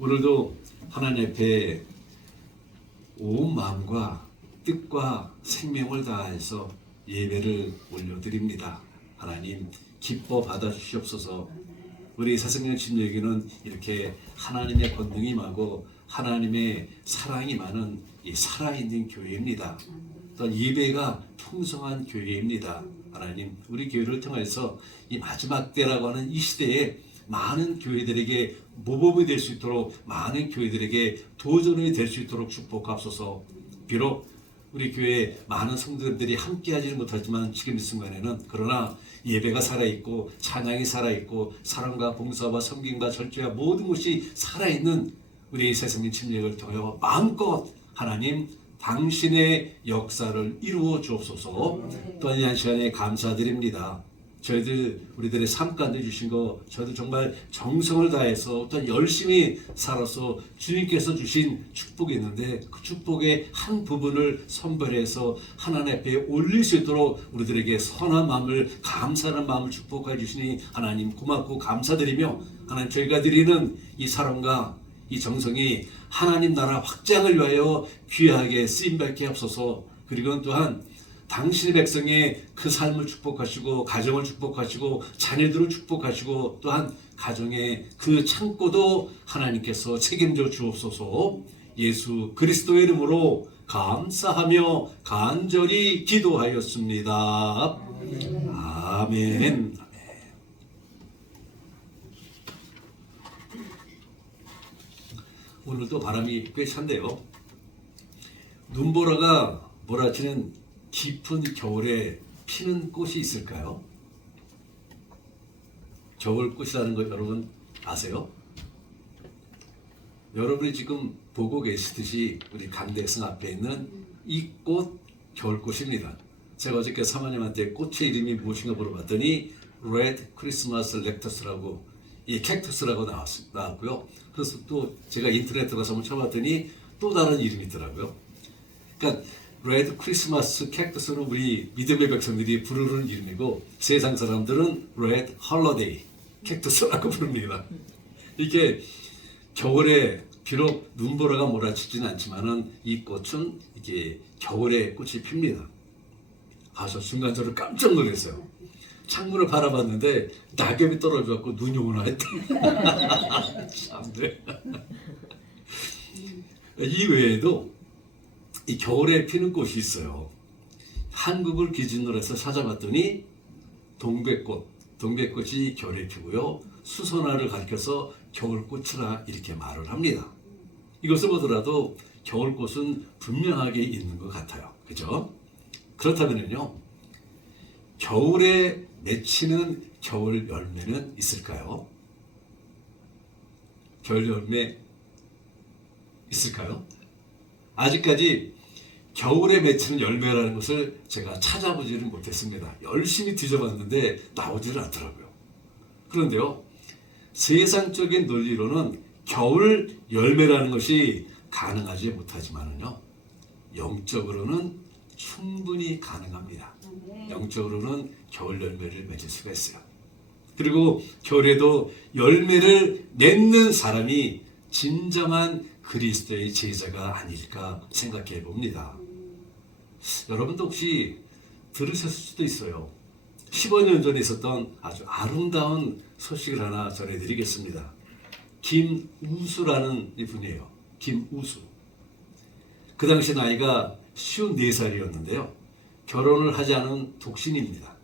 오늘도 하나님 앞에 온 마음과 뜻과 생명을 다해서 예배를 올려드립니다. 하나님 기뻐 받아주시옵소서. 우리 사생명 침례교는 이렇게 하나님의 권능이 임하고 하나님의 사랑이 많은 이 살아있는 교회입니다. 또 예배가 풍성한 교회입니다. 하나님 우리 교회를 통해서 이 마지막 때라고 하는 이 시대에 많은 교회들에게 모범이 될 수 있도록, 많은 교회들에게 도전이 될 수 있도록 축복하옵소서. 비록 우리 교회 많은 성도들이 함께 하지는 못하지만 지금 이 순간에는 그러나 예배가 살아있고 찬양이 살아있고 사랑과 봉사와 섬김과 절제와 모든 것이 살아있는 우리 새생명 침례를 통하여 마음껏 하나님 당신의 역사를 이루어 주옵소서. 또한 이 시간에 감사드립니다. 저희들 우리들의 삶 가운데 주신 거 저희들 정말 정성을 다해서 어떤 열심히 살아서 주님께서 주신 축복이 있는데 그 축복의 한 부분을 선별해서 하나님 앞에 올릴 수 있도록 우리들에게 선한 마음을, 감사하는 마음을 축복해 주시니 하나님 고맙고 감사드리며, 하나님 저희가 드리는 이 사랑과 이 정성이 하나님 나라 확장을 위하여 귀하게 쓰임받게 하옵소서. 그리고 또한 당신의 백성의 그 삶을 축복하시고 가정을 축복하시고 자녀들을 축복하시고 또한 가정의 그 창고도 하나님께서 책임져 주옵소서. 예수 그리스도의 이름으로 감사하며 간절히 기도하였습니다. 아멘. 오늘도 바람이 꽤 찬데요. 눈보라가 몰아치는 깊은 겨울에 피는 꽃이 있을까요? 겨울꽃이라는 거 여러분 아세요? 여러분이 지금 보고 계시듯이 우리 강대성 앞에 있는 이 꽃 겨울꽃입니다. 제가 어저께 사모님한테 꽃의 이름이 무엇인가 물어봤더니 레드 크리스마스 렉터스라고, 이 캡터스라고 나왔고요. 그래서 또 제가 인터넷 들어가서 한번 쳐봤더니 또 다른 이름이 있더라고요. 그러니까 레드 크리스마스 캡터스는 우리 믿음의 백성들이 부르는 이름이고 세상 사람들은 레드 홀러데이 캡터스라고 부릅니다. 이게 겨울에 비록 눈보라가 몰아치지는 않지만은 이 꽃은 이게 겨울에 꽃이 핍니다. 저 순간적으로 깜짝 놀랐어요. 창문을 바라봤는데 낙엽이 떨어져갖고 눈이 오나 했대. 참네. 이 외에도 이 겨울에 피는 꽃이 있어요. 한국을 기준으로 해서 찾아봤더니 동백꽃이 겨울에 피고요. 수선화를 가리켜서 겨울꽃이라 이렇게 말을 합니다. 이것을 보더라도 겨울꽃은 분명하게 있는 것 같아요. 그죠? 그렇다면요, 겨울에 맺히는 겨울 열매는 있을까요? 겨울 열매 있을까요? 아직까지 겨울에 맺히는 열매라는 것을 제가 찾아보지는 못했습니다. 열심히 뒤져봤는데 나오지를 않더라고요. 그런데요, 세상적인 논리로는 겨울 열매라는 것이 가능하지 못하지만은요, 영적으로는 충분히 가능합니다. 영적으로는 겨울 열매를 맺을 수가 있어요. 그리고 겨울에도 열매를 맺는 사람이 진정한 그리스도의 제자가 아닐까 생각해 봅니다. 여러분도 혹시 들으셨을 수도 있어요. 15년 전에 있었던 아주 아름다운 소식을 하나 전해드리겠습니다. 김우수라는 분이에요. 김우수. 그 당시 나이가 54살이었는데요. 결혼을 하지 않은 독신입니다.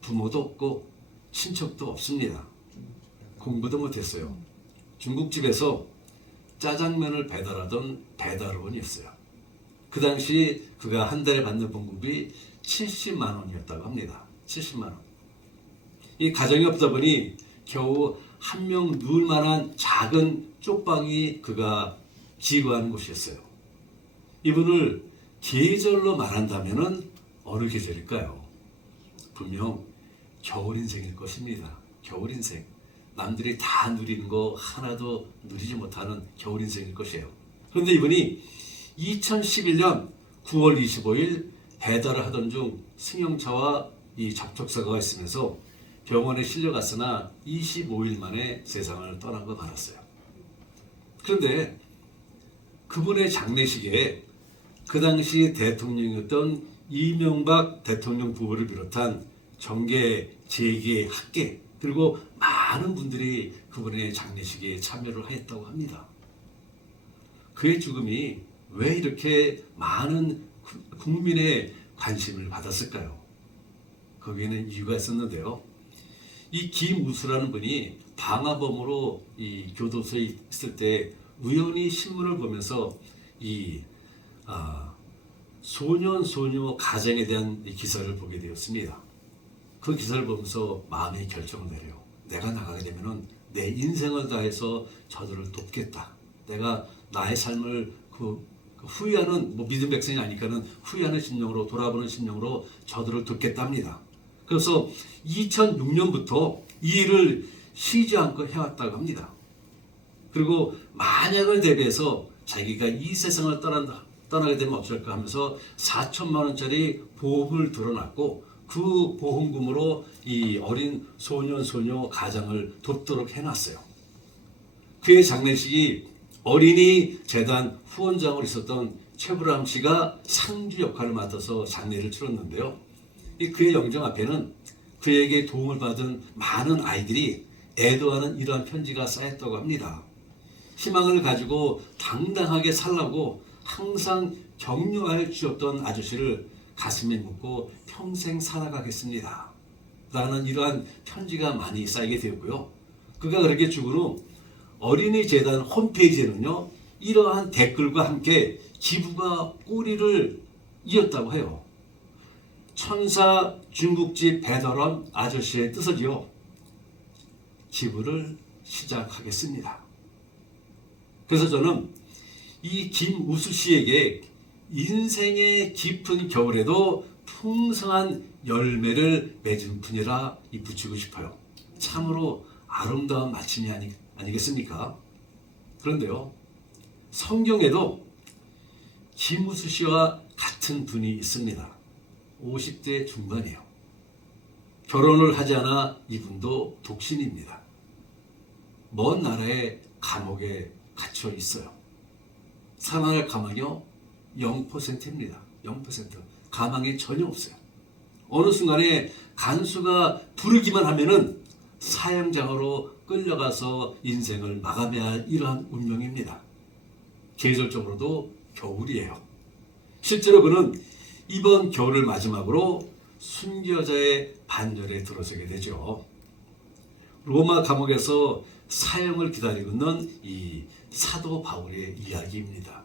부모도 없고 친척도 없습니다. 공부도 못했어요. 중국집에서 짜장면을 배달하던 배달원이었어요. 그 당시 그가 한 달에 받는 봉급이 70만 원이었다고 합니다. 70만 원. 이 가정이 없다 보니 겨우 한 명 누울 만한 작은 쪽방이 그가 기거하는 곳이었어요. 이분을 계절로 말한다면은 어느 계절일까요? 분명 겨울 인생일 것입니다. 겨울 인생. 남들이 다 누리는 거 하나도 누리지 못하는 겨울 인생일 것이에요. 그런데 이분이 2011년 9월 25일 배달을 하던 중 승용차와 이 접촉사고가 있으면서 병원에 실려갔으나 25일 만에 세상을 떠난 거 알았어요. 그런데 그분의 장례식에 그 당시 대통령이었던 이명박 대통령 부부를 비롯한 정계, 재계, 학계 그리고 많은 분들이 그분의 장례식에 참여를 했다고 합니다. 그의 죽음이 왜 이렇게 많은 국민의 관심을 받았을까요? 거기에는 이유가 있었는데요. 이 김우수라는 분이 방화범으로 이 교도소에 있을 때 우연히 신문을 보면서 이 소년소녀 가정에 대한 이 기사를 보게 되었습니다. 그 기사를 보면서 마음의 결정을 내려요. 내가 나가게 되면은 내 인생을 다해서 저들을 돕겠다. 내가 나의 삶을 후회하는 믿음 백성이 아니까는 후회하는 심령으로 돌아보는 심령으로 저들을 돕겠답니다. 그래서 2006년부터 이 일을 쉬지 않고 해왔다고 합니다. 그리고 만약을 대비해서 자기가 이 세상을 떠나게 되면 어쩔까 하면서 4천만 원짜리 보험을 들어놨고 그 보험금으로 이 어린 소년 가장을 돕도록 해놨어요. 그의 장례식이 어린이 재단 후원장으로 있었던 최불암 씨가 상주 역할을 맡아서 장례를 치렀는데요. 그의 영정 앞에는 그에게 도움을 받은 많은 아이들이 애도하는 이러한 편지가 쌓였다고 합니다. 희망을 가지고 당당하게 살라고 항상 격려하여 주셨던 아저씨를 가슴에 묻고 평생 살아가겠습니다. 라는 이러한 편지가 많이 쌓이게 되었고요. 그가 그렇게 죽은 후 어린이 재단 홈페이지에는요, 이러한 댓글과 함께 기부가 꼬리를 이었다고 해요. 천사 중국집 배달원 아저씨의 뜻을요, 기부를 시작하겠습니다. 그래서 저는 이 김우수 씨에게 인생의 깊은 겨울에도 풍성한 열매를 맺은 분이라 붙이고 싶어요. 참으로 아름다운 마침이 아니겠습니까? 그런데요, 성경에도 김우수 씨와 같은 분이 있습니다. 50대 중반이에요. 결혼을 하지 않아 이분도 독신입니다. 먼 나라의 감옥에 갇혀 있어요. 사망의 가망이요 0%입니다. 0%. 가망이 전혀 없어요. 어느 순간에 간수가 부르기만 하면은 사형장으로 끌려가서 인생을 마감해야 할 이러한 운명입니다. 계절적으로도 겨울이에요. 실제로 그는 이번 겨울을 마지막으로 순교자의 반열에 들어서게 되죠. 로마 감옥에서 사형을 기다리고 있는 이 사도 바울의 이야기입니다.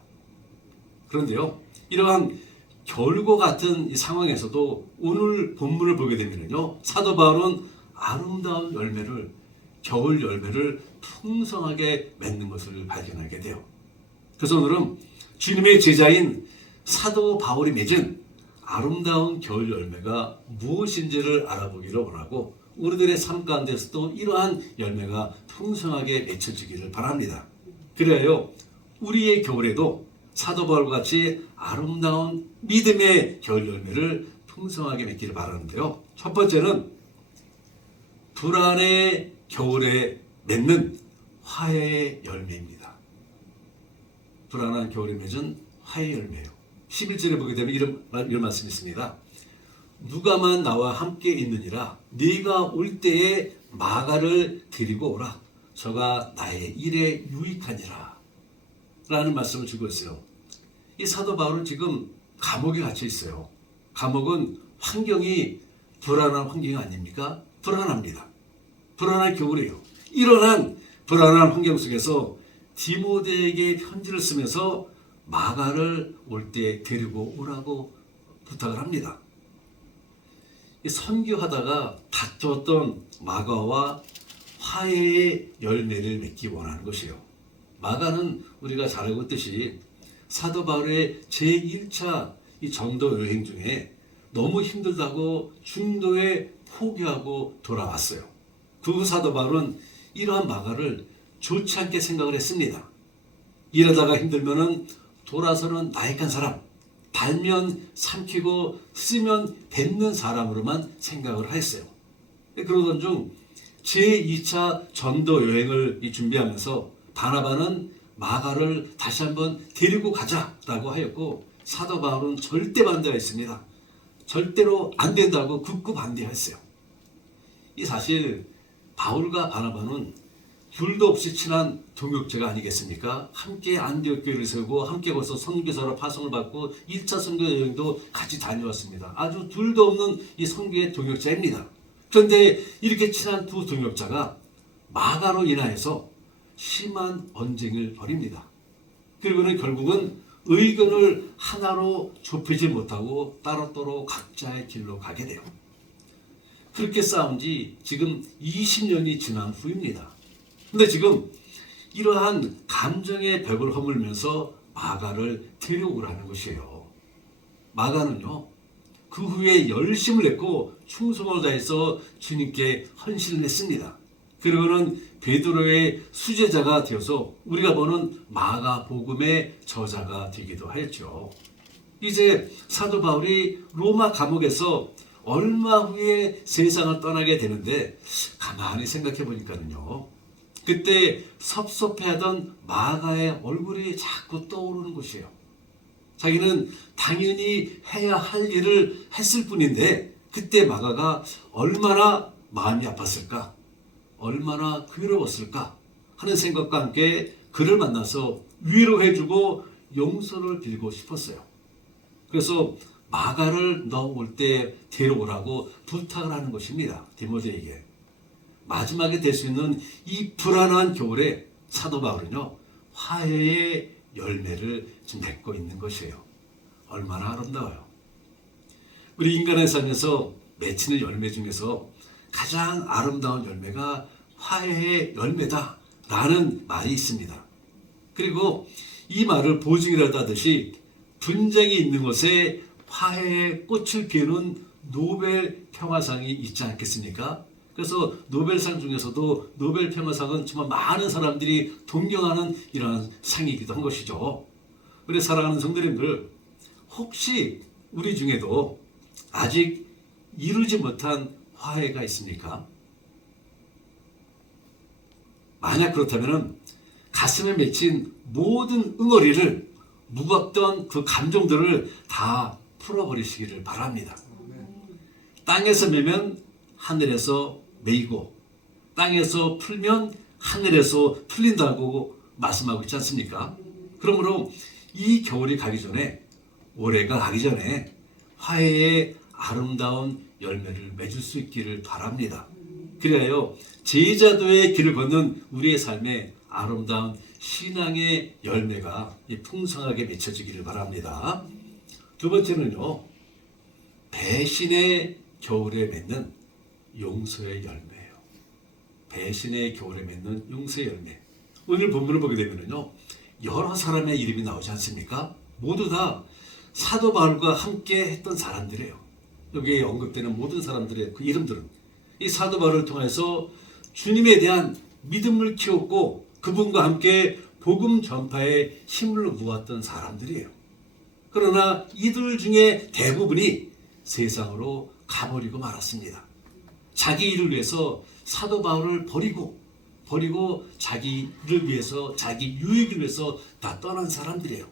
그런데요, 이러한 겨울과 같은 이 상황에서도 오늘 본문을 보게 되면요, 사도 바울은 아름다운 열매를, 겨울 열매를 풍성하게 맺는 것을 발견하게 돼요. 그래서 오늘은 주님의 제자인 사도 바울이 맺은 아름다운 겨울 열매가 무엇인지를 알아보기를 원하고, 우리들의 삶 가운데서도 이러한 열매가 풍성하게 맺혀지기를 바랍니다. 그래야 우리의 겨울에도 사도 바울과 같이 아름다운 믿음의 겨울 열매를 풍성하게 맺기를 바라는데요. 첫 번째는 불안의 겨울에 맺는 화해의 열매입니다. 불안한 겨울에 맺은 화해의 열매예요. 11절에 보게 되면 이런 말씀이 있습니다. 누가만 나와 함께 있느니라 네가 올 때에 마가를 데리고 오라. 저가 나의 일에 유익하니라. 라는 말씀을 주고 있어요. 이 사도 바울은 지금 감옥에 갇혀 있어요. 감옥은 환경이 불안한 환경이 아닙니까? 불안합니다. 불안한 겨울이에요. 이러한 불안한 환경 속에서 디모데에게 편지를 쓰면서 마가를 올 때 데리고 오라고 부탁을 합니다. 선교하다가 다투었던 마가와 화해의 열매를 맺기 원하는 것이에요. 마가는 우리가 잘 알고 있듯이 사도 바울의 제1차 이 전도 여행 중에 너무 힘들다고 중도에 포기하고 돌아왔어요. 그 사도 바울은 이러한 마가를 좋지 않게 생각을 했습니다. 이러다가 힘들면은 돌아서는 나약한 사람, 달면 삼키고 쓰면 뱉는 사람으로만 생각을 했어요. 그러던 중 제2차 전도 여행을 준비하면서 바나바는 마가를 다시 한번 데리고 가자라고 하였고, 사도 바울은 절대 반대했습니다. 절대로 안 된다고 굳고 반대했어요. 이 사실 바울과 바나바는 둘도 없이 친한 동역자가 아니겠습니까? 함께 안디옥 교회를 세우고 함께 거기서 선교사로 파송을 받고 1차 선교 여행도 같이 다녀왔습니다. 아주 둘도 없는 이 선교의 동역자입니다. 그런데 이렇게 친한 두 동역자가 마가로 인하여서 심한 언쟁을 벌입니다. 그리고는 결국은 의견을 하나로 좁히지 못하고 따로따로 각자의 길로 가게 돼요. 그렇게 싸운 지 지금 20년이 지난 후입니다. 근데 지금 이러한 감정의 벽을 허물면서 마가를 데려오라는 것이에요. 마가는요, 그 후에 열심을 냈고 충성을 다해서 주님께 헌신을 했습니다. 그리고는 베드로의 수제자가 되어서 우리가 보는 마가복음의 저자가 되기도 하였죠. 이제 사도 바울이 로마 감옥에서 얼마 후에 세상을 떠나게 되는데, 가만히 생각해 보니까요, 그때 섭섭해하던 마가의 얼굴이 자꾸 떠오르는 것이에요. 자기는 당연히 해야 할 일을 했을 뿐인데 그때 마가가 얼마나 마음이 아팠을까, 얼마나 괴로웠을까 하는 생각과 함께 그를 만나서 위로해주고 용서를 빌고 싶었어요. 그래서 마가를 너 올 때 데려오라고 부탁을 하는 것입니다. 디모데에게. 마지막에 될 수 있는 이 불안한 겨울에 사도 바울은요, 화해의 열매를 지금 맺고 있는 것이에요. 얼마나 아름다워요. 우리 인간의 삶에서 맺히는 열매 중에서 가장 아름다운 열매가 화해의 열매다라는 말이 있습니다. 그리고 이 말을 보증이라도 하듯이 분쟁이 있는 곳에 화해의 꽃을 피우는 노벨 평화상이 있지 않겠습니까? 그래서 노벨상 중에서도 노벨 평화상은 정말 많은 사람들이 동경하는 이러한 상이기도 한 것이죠. 우리 사랑하는 성도님들, 혹시 우리 중에도 아직 이루지 못한 화해가 있습니까? 만약 그렇다면 가슴에 맺힌 모든 응어리를, 무겁던 그 감정들을 다 풀어버리시기를 바랍니다. 땅에서 매면 하늘에서 매이고, 땅에서 풀면 하늘에서 풀린다고 말씀하고 있지 않습니까? 그러므로 이 겨울이 가기 전에, 올해가 가기 전에 화해의 아름다운 열매를 맺을 수 있기를 바랍니다. 그래야 제자도의 길을 걷는 우리의 삶에 아름다운 신앙의 열매가 풍성하게 맺혀지기를 바랍니다. 두 번째는요, 배신의 겨울에 맺는 용서의 열매예요. 배신의 겨울에 맺는 용서의 열매. 오늘 본문을 보게 되면요, 여러 사람의 이름이 나오지 않습니까? 모두 다 사도 바울과 함께 했던 사람들이에요. 여기에 언급되는 모든 사람들의 그 이름들은 이 사도 바울을 통해서 주님에 대한 믿음을 키웠고 그분과 함께 복음 전파에 힘을 모았던 사람들이에요. 그러나 이들 중에 대부분이 세상으로 가버리고 말았습니다. 자기 일을 위해서 사도 바울을 버리고 자기를 위해서, 자기 유익을 위해서 다 떠난 사람들이에요.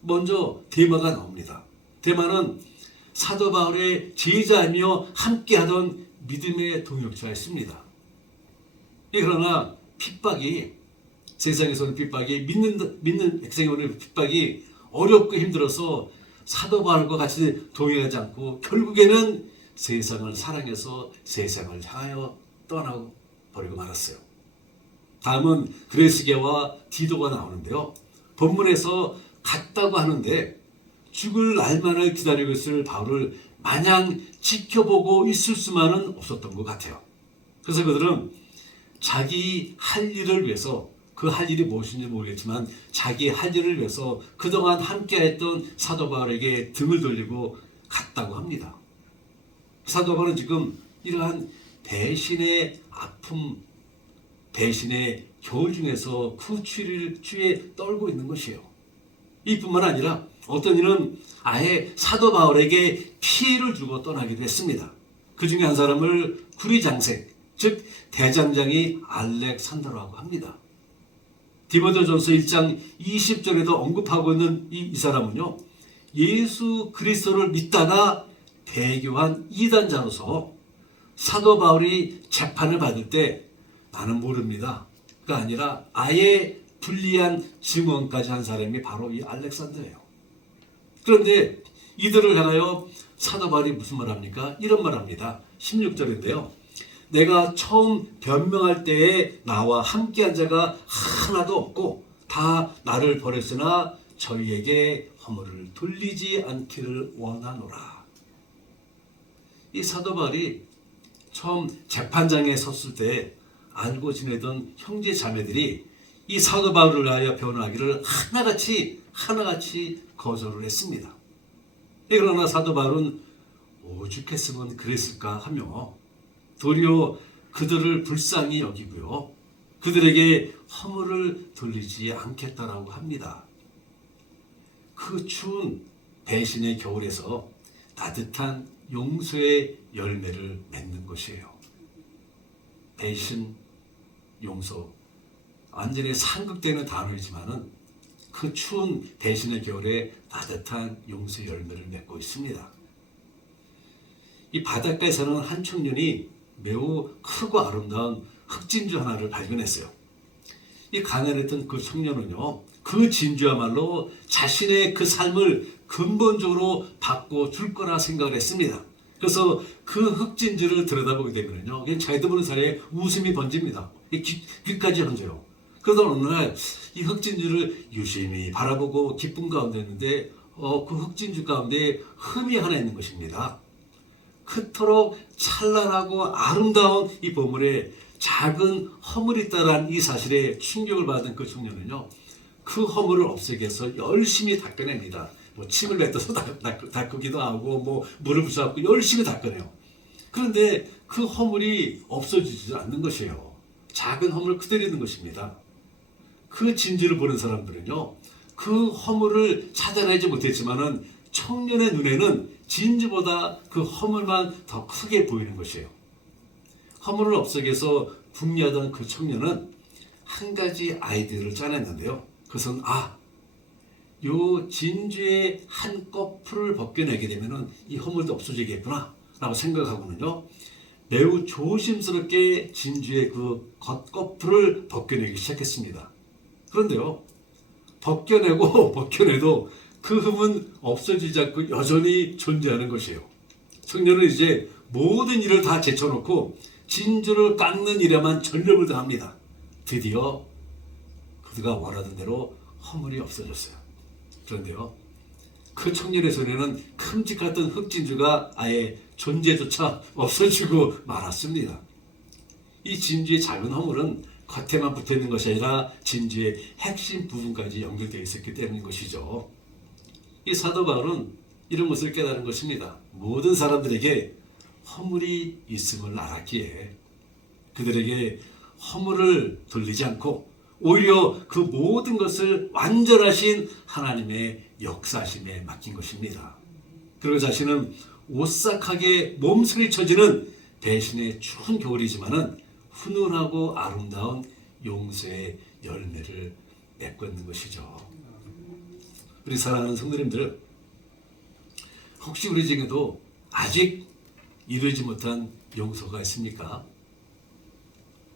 먼저 데마가 나옵니다. 데마는 사도 바울의 제자이며 함께하던 믿음의 동역자였습니다. 그러나 핍박이, 세상에서는 핍박이, 믿는 백성이 오는 핍박이 어렵고 힘들어서 사도 바울과 같이 동행하지 않고 결국에는 세상을 사랑해서 세상을 향하여 떠나고 버리고 말았어요. 다음은 그레스게와 디도가 나오는데요. 본문에서 갔다고 하는데 죽을 날만을 기다리고 있을 바울을 마냥 지켜보고 있을 수만은 없었던 것 같아요. 그래서 그들은 자기 할 일을 위해서, 그 할 일이 무엇인지 모르겠지만 자기 할 일을 위해서 그동안 함께했던 사도 바울에게 등을 돌리고 갔다고 합니다. 사도 바울은 지금 이러한 배신의 아픔, 배신의 겨울 중에서 그 추위에 떨고 있는 것이에요. 이뿐만 아니라 어떤 이는 아예 사도 바울에게 피해를 주고 떠나기도 했습니다. 그 중에 한 사람을 구리장생, 즉 대장장이 알렉산더라고 합니다. 디모데전서 1장 20절에도 언급하고 있는 이 사람은요, 예수 그리스도를 믿다가 배교한 이단자로서 사도 바울이 재판을 받을 때 나는 모릅니다 가 아니라 아예 불리한 증언까지 한 사람이 바로 이 알렉산더예요. 그런데 이들을 향하여 사도 바울이 무슨 말합니까? 이런 말합니다. 16절인데요. 내가 처음 변명할 때에 나와 함께한 자가 하나도 없고 다 나를 버렸으나 저희에게 허물을 돌리지 않기를 원하노라. 이 사도 바울이 처음 재판장에 섰을 때 알고 지내던 형제 자매들이 이 사도 바울을 위하여 변호하기를 하나같이 거절을 했습니다. 그러나 사도 바울은 오죽했으면 그랬을까 하며 도리어 그들을 불쌍히 여기고요, 그들에게 허물을 돌리지 않겠다라고 합니다. 그 추운 배신의 겨울에서 따뜻한 용서의 열매를 맺는 것이에요. 배신, 용서, 완전히 상극되는 단어이지만은 그 추운 배신의 겨울에 따뜻한 용서의 열매를 맺고 있습니다. 이 바닷가에 사는 한 청년이 매우 크고 아름다운 흑진주 하나를 발견했어요. 이 가난했던 그 청년은요, 그 진주야말로 자신의 그 삶을 근본적으로 바꿔줄 거라 생각을 했습니다. 그래서 그 흑진주를 들여다보게 되면요, 자기도 모르는 사이에 웃음이 번집니다. 귀까지 얹어요. 그러다 어느 날 이 흑진주를 유심히 바라보고 기쁨 가운데 있는데 그 흑진주 가운데 흠이 하나 있는 것입니다. 그토록 찬란하고 아름다운 이 보물에 작은 허물이 있다는 이 사실에 충격을 받은 그 청년은요, 그 허물을 없애기 위해서 열심히 닦아냅니다. 뭐 침을 뱉어서 닦기도 하고 뭐 물을 부숴갖고 열심히 닦아내요. 그런데 그 허물이 없어지지 않는 것이에요. 작은 허물 그대로 있는 것입니다. 그 진주를 보는 사람들은요, 그 허물을 찾아내지 못했지만은 청년의 눈에는 진주보다 그 허물만 더 크게 보이는 것이에요. 허물을 없애기 위해서 궁리하던 그 청년은 한 가지 아이디어를 짜냈는데요. 그것은 요 진주의 한 거풀을 벗겨내게 되면은 이 허물도 없어지겠구나 라고 생각하고는요, 매우 조심스럽게 진주의 그 겉거풀을 벗겨내기 시작했습니다. 그런데요, 벗겨내도 그 흠은 없어지지 않고 여전히 존재하는 것이에요. 청년은 이제 모든 일을 다 제쳐놓고 진주를 깎는 일에만 전력을 다합니다. 드디어 그가 원하던 대로 허물이 없어졌어요. 그런데요, 그 청년의 손에는 큼직했던 흑진주가 아예 존재조차 없어지고 말았습니다. 이 진주의 작은 허물은 겉에만 붙어있는 것이 아니라 진주의 핵심 부분까지 연결되어 있었기 때문인 것이죠. 이 사도 바울은 이런 것을 깨달은 것입니다. 모든 사람들에게 허물이 있음을 알았기에 그들에게 허물을 돌리지 않고 오히려 그 모든 것을 완전하신 하나님의 역사심에 맡긴 것입니다. 그리고 자신은 오싹하게 몸서리쳐지는 배신의 추운 겨울이지만은 훈훈하고 아름다운 용서의 열매를 맺고 있는 것이죠. 우리 사랑하는 성도님들, 혹시 우리 중에도 아직 이루지 못한 용서가 있습니까?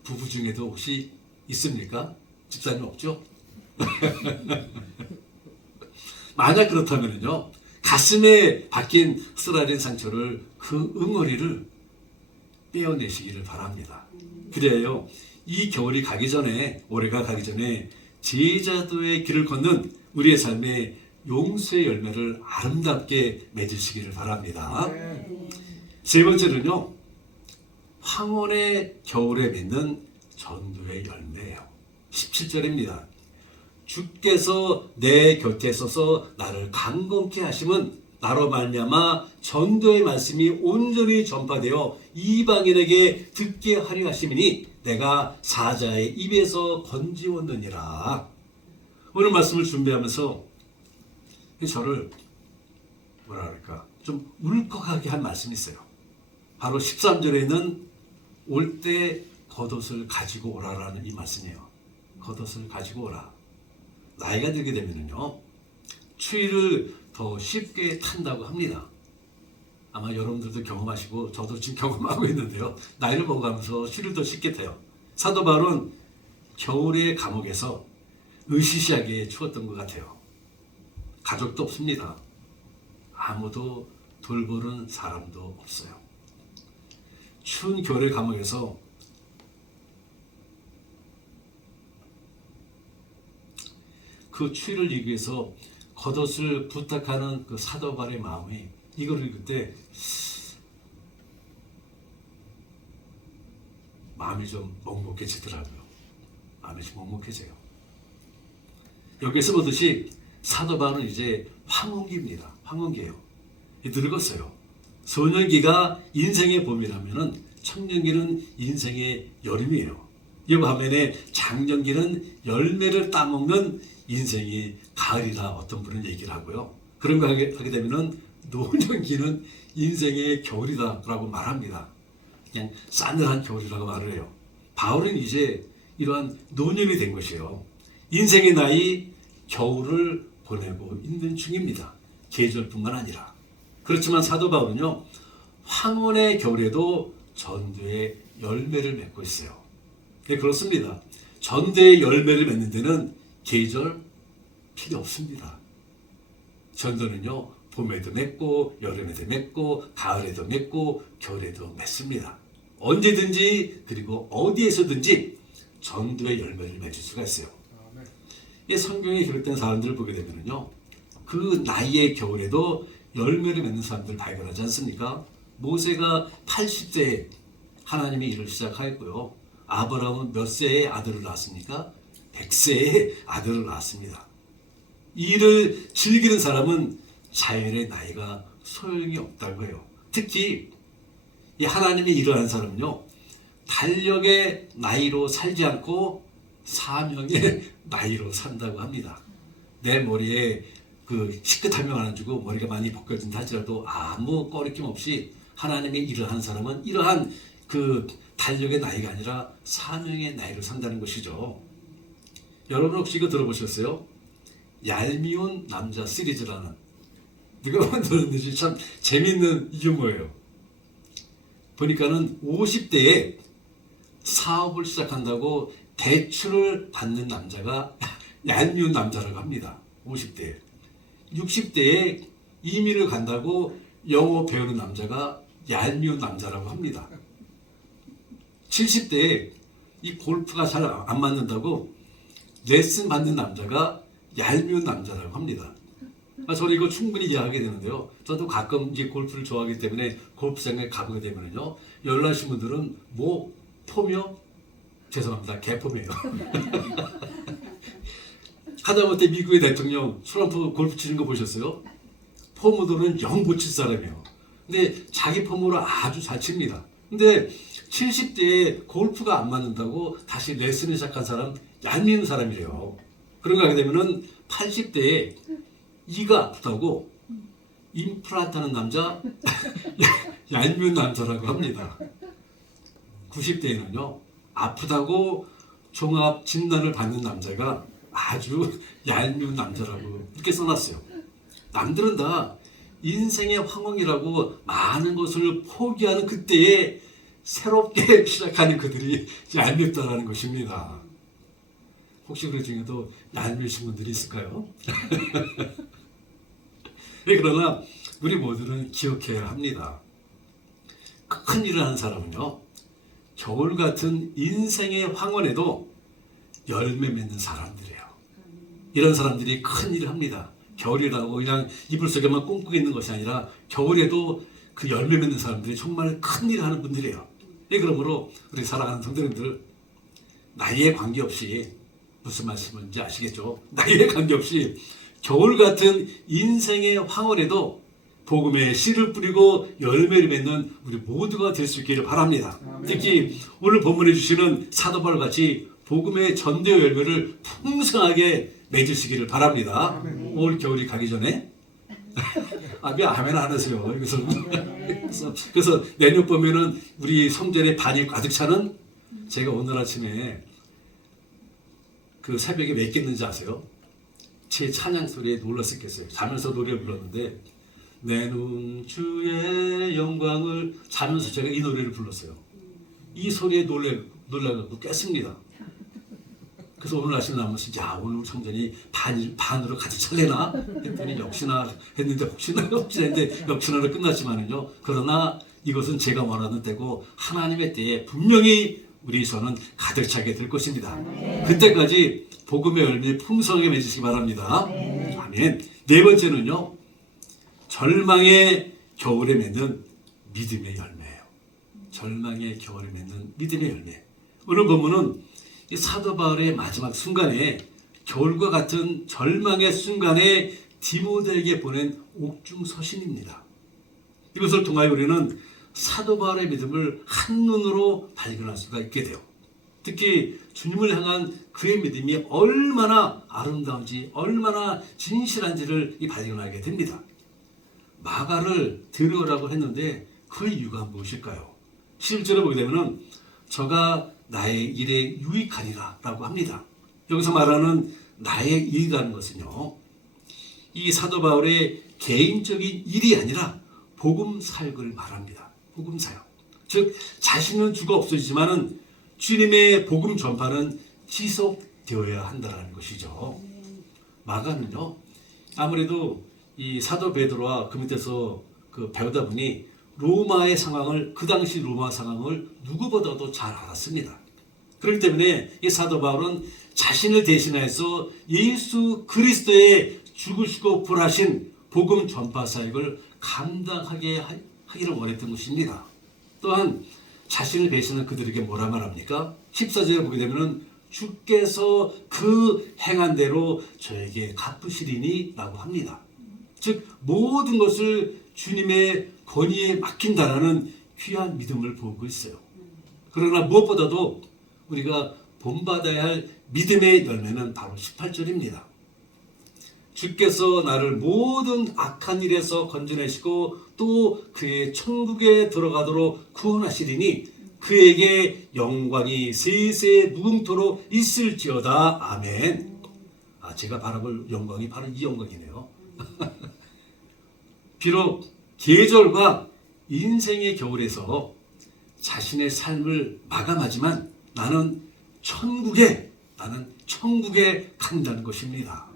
부부 중에도 혹시 있습니까? 집사님 없죠? 만약 그렇다면요, 가슴에 박힌 쓰라린 상처를, 그 응어리를 떼어내시기를 바랍니다. 그래요, 이 겨울이 가기 전에, 올해가 가기 전에 제자도의 길을 걷는 우리의 삶에 용서의 열매를 아름답게 맺으시기를 바랍니다. 세 번째는요, 황혼의 겨울에 맺는 전도의 열매예요. 17절입니다. 주께서 내 곁에 서서 나를 강건케 하심은 나로 말미암아 전도의 말씀이 온전히 전파되어 이방인에게 듣게 하려 하심이니 내가 사자의 입에서 건지웠느니라. 오늘 말씀을 준비하면서 저를 좀 울컥하게 한 말씀이 있어요. 바로 13절에 있는 올 때 겉옷을 가지고 오라라는 이 말씀이에요. 겉옷을 가지고 오라. 나이가 들게 되면요 추위를 더 쉽게 탄다고 합니다. 아마 여러분들도 경험하시고 저도 지금 경험하고 있는데요. 나이를 먹어가면서 추위를 더 쉽게 타요. 사도 바울은 겨울의 감옥에서 으시시하게 추웠던 것 같아요. 가족도 없습니다. 아무도 돌보는 사람도 없어요. 추운 겨울의 감옥에서 그 추위를 이기기 위해서 겉옷을 부탁하는 그 사도 바울의 마음이 이걸 읽을 때 마음이 좀 먹먹해지더라고요. 마음이 좀 먹먹해져요. 여기서 보듯이 사도 바울은 이제 황혼기입니다. 황혼기예요. 늙었어요. 소년기가 인생의 봄이라면은 청년기는 인생의 여름이에요. 이 반면에 장년기는 열매를 따먹는 인생이 가을이라 어떤 분은 얘기를 하고요. 그런 거 하게 되면은 노년기는 인생의 겨울이다라고 말합니다. 그냥 싸늘한 겨울이라고 말을 해요. 바울은 이제 이러한 노년이 된 것이에요. 인생의 나이 겨울을 보내고 있는 중입니다. 계절뿐만 아니라. 그렇지만 사도 바울은요 황혼의 겨울에도 전도의 열매를 맺고 있어요. 네, 그렇습니다. 전도의 열매를 맺는 데는 계절 필요 없습니다. 전도는요 봄에도 맺고 여름에도 맺고 가을에도 맺고 겨울에도 맺습니다. 언제든지 그리고 어디에서든지 전도의 열매를 맺을 수가 있어요. 이 성경에 기록된 사람들을 보게 되면요 그 나이의 겨울에도 열매를 맺는 사람들을 발견하지 않습니까? 모세가 80세에 하나님의 일을 시작하였고요. 아브라함은 몇 세에 아들을 낳았습니까? 100세에 아들을 낳았습니다. 이 일을 즐기는 사람은 자연의 나이가 소용이 없다고 해요. 특히 이 하나님의 일을 하는 사람은요 달력의 나이로 살지 않고 사명의 나이로 산다고 합니다. 내 머리에 그 시끗하면 안 주고 머리가 많이 벗겨진다 할지라도 아무 꺼리낌 없이 하나님의 일을 하는 사람은 이러한 그 달력의 나이가 아니라 사명의 나이로 산다는 것이죠. 여러분 혹시 이거 들어보셨어요? 얄미운 남자 시리즈라는, 누가 만들었는지 참 재밌는 유머예요. 보니까는 50대에 사업을 시작한다고 대출을 받는 남자가 얄미운 남자라고 합니다. 50대에. 60대에 이민을 간다고 영어 배우는 남자가 얄미운 남자라고 합니다. 70대에 이 골프가 잘 안 맞는다고 레슨 받는 남자가 얄미운 남자라고 합니다. 저는 이거 충분히 이해하게 되는데요. 저도 가끔 이제 골프를 좋아하기 때문에 골프장에 가보게 되면요. 연락하신 분들은 뭐 폼이요? 죄송합니다. 개폼이에요. 하다못해 미국의 대통령 트럼프 골프 치는 거 보셨어요? 폼으로는 영 못 칠 사람이에요. 근데 자기 폼으로 아주 잘 칩니다. 근데 70대에 골프가 안 맞는다고 다시 레슨을 시작한 사람 얄미운 사람이래요. 그런 거 하게 되면은 80대에 이가 아프다고 임플란트 하는 남자 얄미운 남자라고 합니다. 90대에는요 아프다고 종합 진단을 받는 남자가 아주 얄미운 남자라고 이렇게 써놨어요. 남들은 다 인생의 황혼이라고 많은 것을 포기하는 그때에 새롭게 시작하는 그들이 얄밉다라는 것입니다. 혹시 그 중에도 얄미우신 분들이 있을까요? 그러나 우리 모두는 기억해야 합니다. 큰 일을 하는 사람은요 겨울 같은 인생의 황혼에도 열매 맺는 사람들이에요. 이런 사람들이 큰 일을 합니다. 겨울이라고 그냥 이불 속에만 꽁꽁 있는 것이 아니라 겨울에도 그 열매 맺는 사람들이 정말 큰 일을 하는 분들이에요. 그러므로 우리 사랑하는 성도님들, 나이에 관계없이, 무슨 말씀인지 아시겠죠? 나이에 관계없이 겨울 같은 인생의 황홀에도 복음의 씨를 뿌리고 열매를 맺는 우리 모두가 될 수 있기를 바랍니다. 특히 오늘 본문에 주시는 사도 바울 같이 복음의 전도 열매를 풍성하게 맺으시기를 바랍니다. 올 겨울이 가기 전에. 왜 아멘 안 하세요? 그래서 내년 봄에는 우리 성전에 반이 가득 차는, 제가 오늘 아침에 그 새벽에 왜 깼는지 아세요? 제 찬양 소리에 놀라서 깼어요. 자면서 노래 불렀는데 내 눈 주의 영광을 자면서 제가 이 노래를 불렀어요. 이 소리에 놀라갖고 깼습니다. 그래서 오늘 아침에 나면서 야 오늘 성전이 반으로 가득 찰래나 했더니 역시나 했는데 혹시나 했는데 역시나로 끝났지만은요. 그러나 이것은 제가 원하는 때고 하나님의 때에 분명히 우리 손은 가득 차게 될 것입니다. 그때까지 복음의 열매 풍성하게 맺으시기 바랍니다. 아멘. 네 번째는요. 절망의 겨울에 맺는 믿음의 열매예요. 절망의 겨울에 맺는 믿음의 열매. 오늘 본문은 이 사도 바울의 마지막 순간에 겨울과 같은 절망의 순간에 디모데에게 보낸 옥중 서신입니다. 이것을 통하여 우리는 사도 바울의 믿음을 한눈으로 발견할 수가 있게 돼요. 특히 주님을 향한 그의 믿음이 얼마나 아름다운지 얼마나 진실한지를 발견하게 됩니다. 마가를 데려오라고 했는데 그 이유가 무엇일까요? 11절에 보게 되면 저가 나의 일에 유익하리라 라고 합니다. 여기서 말하는 나의 일이라는 것은요. 이 사도 바울의 개인적인 일이 아니라 복음 사역을 말합니다. 복음 사역. 즉 자신은 죽어 없어지지만은 주님의 복음 전파는 지속되어야 한다는 것이죠. 마가는요. 아무래도 이 사도 베드로와 그 밑에서 배우다 보니 로마의 상황을 그 당시 로마 상황을 누구보다도 잘 알았습니다. 그렇기 때문에 이 사도 바울은 자신을 대신해서 예수 그리스도의 죽으시고 부활하신 복음 전파 사역을 감당하게 하기를 원했던 것입니다. 또한 자신을 배신한 그들에게 뭐라 말합니까? 14절에 보게 되면 주께서 그 행한 대로 저에게 갚으시리니 라고 합니다. 즉 모든 것을 주님의 권위에 맡긴다라는 귀한 믿음을 보고 있어요. 그러나 무엇보다도 우리가 본받아야 할 믿음의 열매는 바로 18절입니다. 주께서 나를 모든 악한 일에서 건져내시고 또 그의 천국에 들어가도록 구원하시리니 그에게 영광이 세세 무궁토록 있을지어다. 아멘. 제가 바라볼 영광이 바로 이 영광이네요. 비록 계절과 인생의 겨울에서 자신의 삶을 마감하지만 나는 천국에 간다는 것입니다.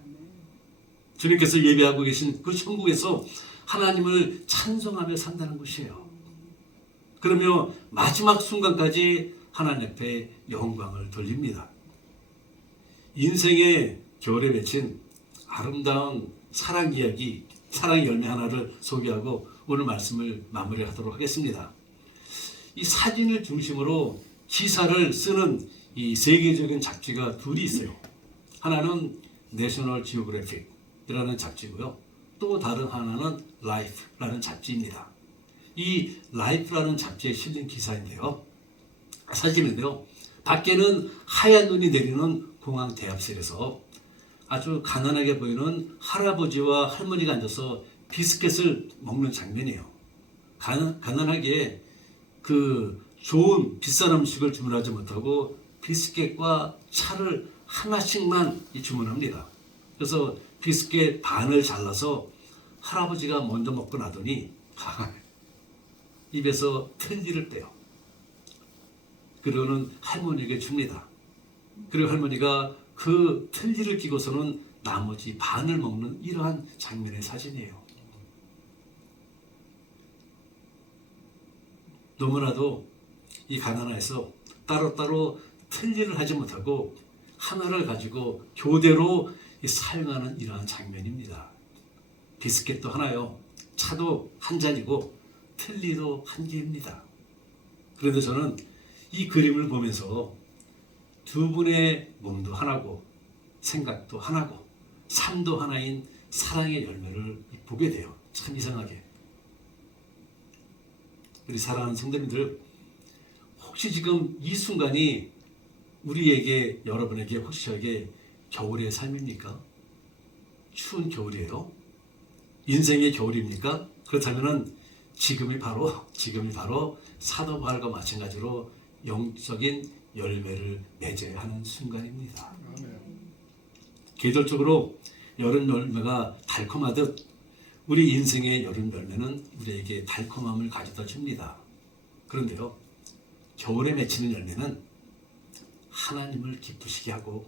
주님께서 예배하고 계신 그 천국에서 하나님을 찬송하며 산다는 것이에요. 그러며 마지막 순간까지 하나님 앞에 영광을 돌립니다. 인생의 겨울에 맺힌 아름다운 사랑 이야기, 사랑의 열매 하나를 소개하고 오늘 말씀을 마무리하도록 하겠습니다. 이 사진을 중심으로 기사를 쓰는 이 세계적인 잡지가 둘이 있어요. 하나는 내셔널 지오그래픽이라는 잡지고요. 또 다른 하나는 라이프라는 잡지입니다. 이 라이프라는 잡지에 실린 기사인데요. 사진인데요. 밖에는 하얀 눈이 내리는 공항 대합실에서 아주 가난하게 보이는 할아버지와 할머니가 앉아서 비스켓을 먹는 장면이에요. 가난하게 그 좋은 비싼 음식을 주문하지 못하고 비스켓과 차를 하나씩만 주문합니다. 그래서 비스켓 반을 잘라서 할아버지가 먼저 먹고 나더니 입에서 틀니를 빼요. 그러고는 할머니에게 줍니다. 그리고 할머니가 그 틀니를 끼고서는 나머지 반을 먹는 이러한 장면의 사진이에요. 너무나도 이 가난해서 따로따로 틀니를 하지 못하고 하나를 가지고 교대로 사용하는 이러한 장면입니다. 비스켓도 하나요. 차도 한 잔이고 틀니도 한 개입니다. 그런데 저는 이 그림을 보면서 두 분의 몸도 하나고 생각도 하나고 삶도 하나인 사랑의 열매를 보게 돼요. 참 이상하게. 우리 사랑하는 성도님들, 혹시 지금 이 순간이 우리에게, 여러분에게 혹시 저에게 겨울의 삶입니까? 추운 겨울이에요? 인생의 겨울입니까? 그렇다면 지금이 바로 사도 바울과 마찬가지로 영적인 열매를 맺어야 하는 순간입니다. 계절적으로 여름 열매가 달콤하듯 우리 인생의 여름 열매는 우리에게 달콤함을 가져다 줍니다. 그런데요, 겨울에 맺히는 열매는 하나님을 기쁘시게 하고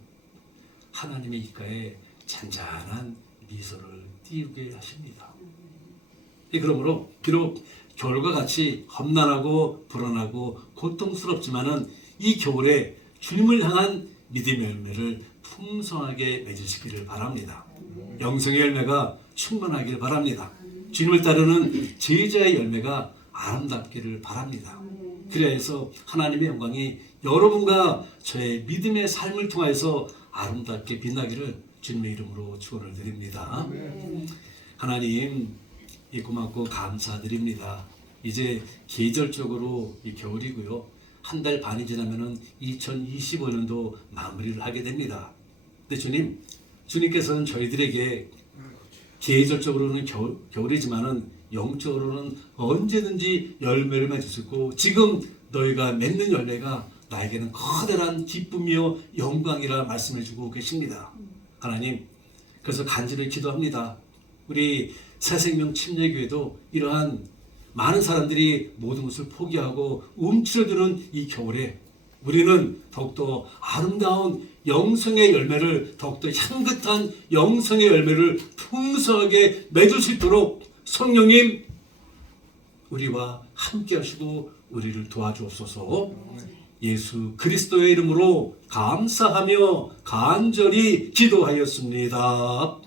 하나님의 입가에 잔잔한 미소를 띄우게 하십니다. 그러므로 비록 겨울과 같이 험난하고 불안하고 고통스럽지만은 이 겨울에 주님을 향한 믿음의 열매를 풍성하게 맺으시기를 바랍니다. 영성의 열매가 충만하기를 바랍니다. 주님을 따르는 제자의 열매가 아름답기를 바랍니다. 그래야 해서 하나님의 영광이 여러분과 저의 믿음의 삶을 통해서 아름답게 빛나기를 주님의 이름으로 축원을 드립니다. 하나님, 고맙고 감사드립니다. 이제 계절적으로 이 겨울이고요. 한 달 반이 지나면은 2025년도 마무리를 하게 됩니다. 근데 주님께서는 저희들에게 계절적으로는 겨울이지만은 영적으로는 언제든지 열매를 맺을 수 있고, 지금 너희가 맺는 열매가 나에게는 커다란 기쁨이요 영광이라 말씀해 주고 계십니다. 하나님, 그래서 간절히 기도합니다. 우리 새생명 침례교회도 이러한 많은 사람들이 모든 것을 포기하고 움츠러드는 이 겨울에 우리는 더욱더 아름다운 영성의 열매를, 더욱더 향긋한 영성의 열매를 풍성하게 맺을 수 있도록 성령님, 우리와 함께 하시고 우리를 도와주옵소서. 예수 그리스도의 이름으로 감사하며 간절히 기도하였습니다.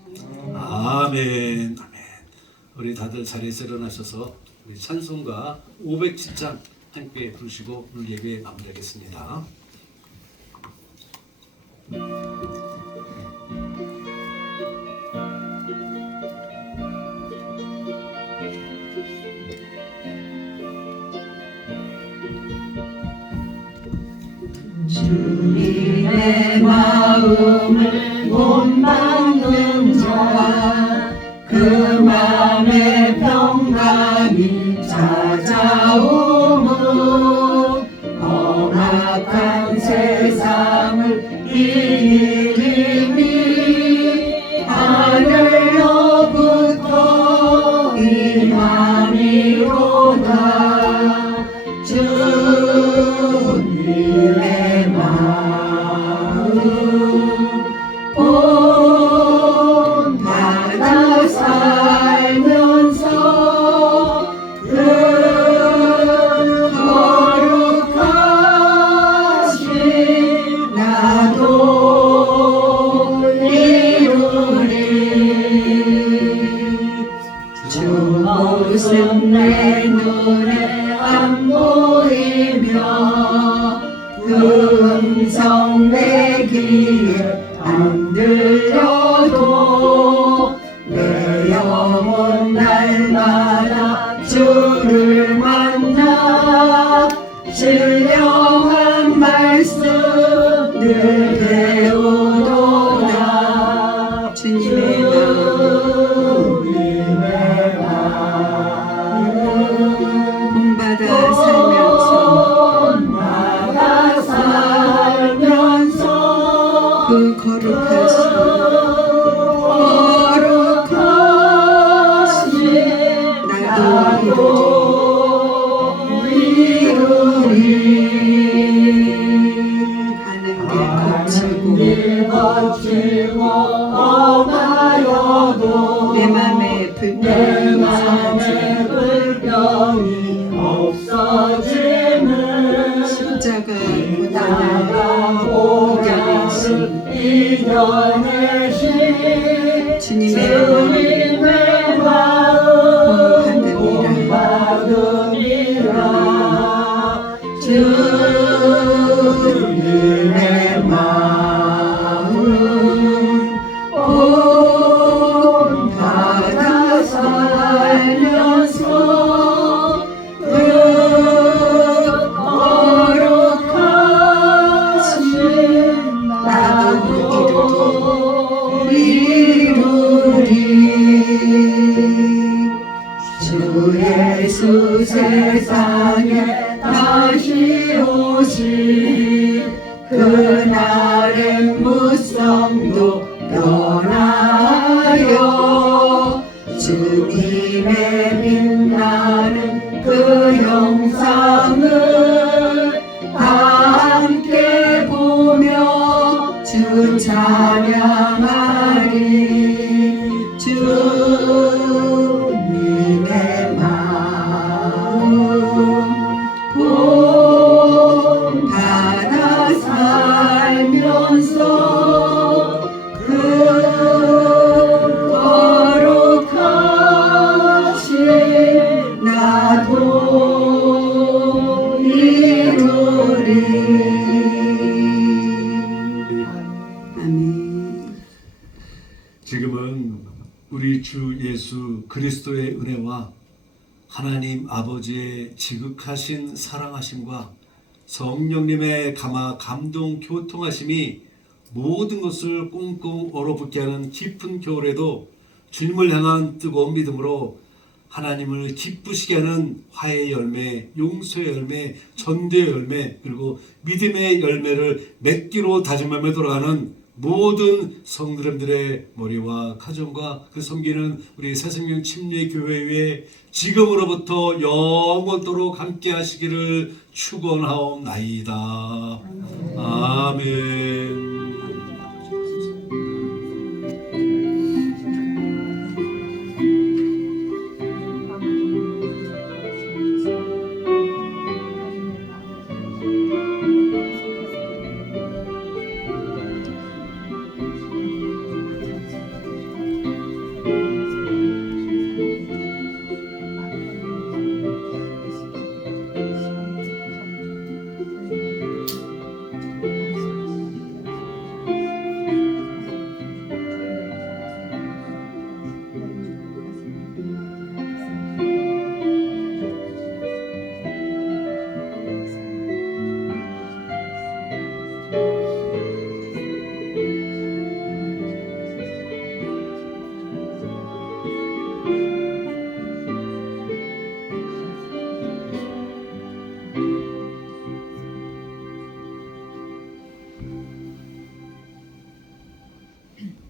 아멘. 우리 다들 자리에서 일어나셔서 우리 찬송가 507장 함께 부르시고 오늘 예배 마무리하겠습니다. 주님의 마음을 못 막는 자, 그 맘에 평강이 찾아오면 험악한 세상을 이름이 하늘로부터 임하니로다. 주님의 마음 본받아 살면서 그 거룩하신 나도 이루리. 주 모습 내 눈에 안 보이며 그 음성 내 귀에 안 들려도 내 영혼 날마다 주를 만나 신령한 말씀 늘 배우도다. 주님의 마음 본받아 살면서 그 거룩하신 나도 이루리. 가는 길 거칠고 험하여도 내 맘에 불평이 없어지는 십자가 고단하신 이겨내신 주님의 마음 받으리라. 주님의 마음 본받아 살면서 그 거룩하신 나도 이루리. 주 예수 세상에 다시 오시 그날의 무성도 지금은 우리 주 예수 그리스도의 은혜와 하나님 아버지의 지극하신 사랑하심과 성령님의 감동 교통하심이 모든 것을 꽁꽁 얼어붙게 하는 깊은 겨울에도 주님을 향한 뜨거운 믿음으로 하나님을 기쁘시게 하는 화해의 열매, 용서의 열매, 전도의 열매, 그리고 믿음의 열매를 맺기로 다짐하며 돌아가는 모든 성도님들의 머리와 가정과 그 섬기는 우리 새생명 침례교회 위에 지금으로부터 영원토록 함께 하시기를 축원하옵나이다. 아멘.